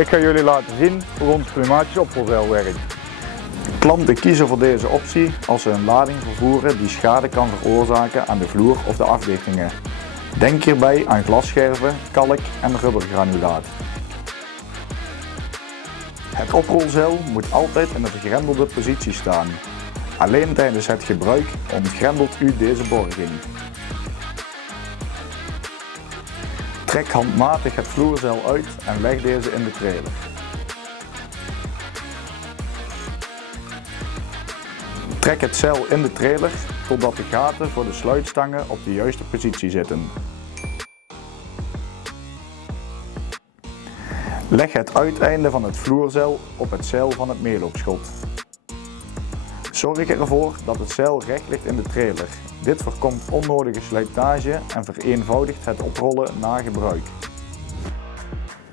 Ik ga jullie laten zien hoe ons pneumatisch oprolzeil werkt. Klanten kiezen voor deze optie als ze een lading vervoeren die schade kan veroorzaken aan de vloer of de afdichtingen. Denk hierbij aan glasscherven, kalk en rubbergranulaat. Het oprolzeil moet altijd in de vergrendelde positie staan. Alleen tijdens het gebruik ontgrendelt u deze borging. Trek handmatig het vloerzeil uit en leg deze in de trailer. Trek het zeil in de trailer totdat de gaten voor de sluitstangen op de juiste positie zitten. Leg het uiteinde van het vloerzeil op het zeil van het meeloopschot. Zorg ervoor dat het zeil recht ligt in de trailer. Dit voorkomt onnodige slijtage en vereenvoudigt het oprollen na gebruik.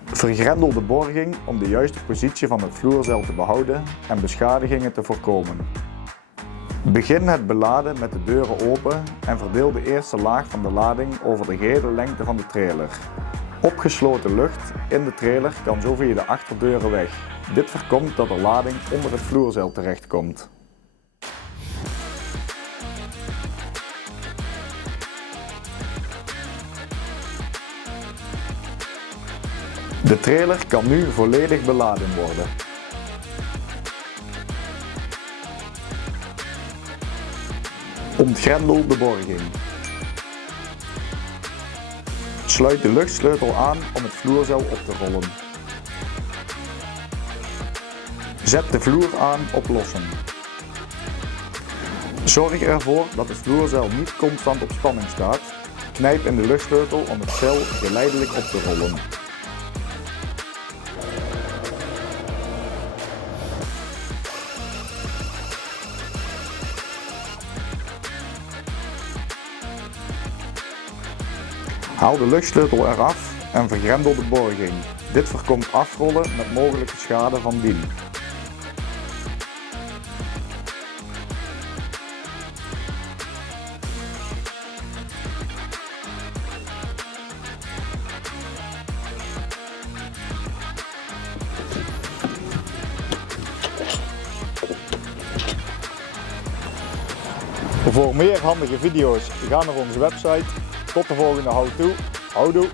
Vergrendel de borging om de juiste positie van het vloerzeil te behouden en beschadigingen te voorkomen. Begin het beladen met de deuren open en verdeel de eerste laag van de lading over de gehele lengte van de trailer. Opgesloten lucht in de trailer kan zo via de achterdeuren weg. Dit voorkomt dat de lading onder het vloerzeil terechtkomt. De trailer kan nu volledig beladen worden. Ontgrendel de borging. Sluit de luchtsleutel aan om het vloerzeil op te rollen. Zet de vloer aan op lossen. Zorg ervoor dat het vloerzeil niet constant op spanning staat. Knijp in de luchtsleutel om het zeil geleidelijk op te rollen. Haal de luchtsleutel eraf en vergrendel de borging. Dit voorkomt afrollen met mogelijke schade van dien. Voor meer handige video's ga naar onze website. Tot de volgende how-to. Houdoe!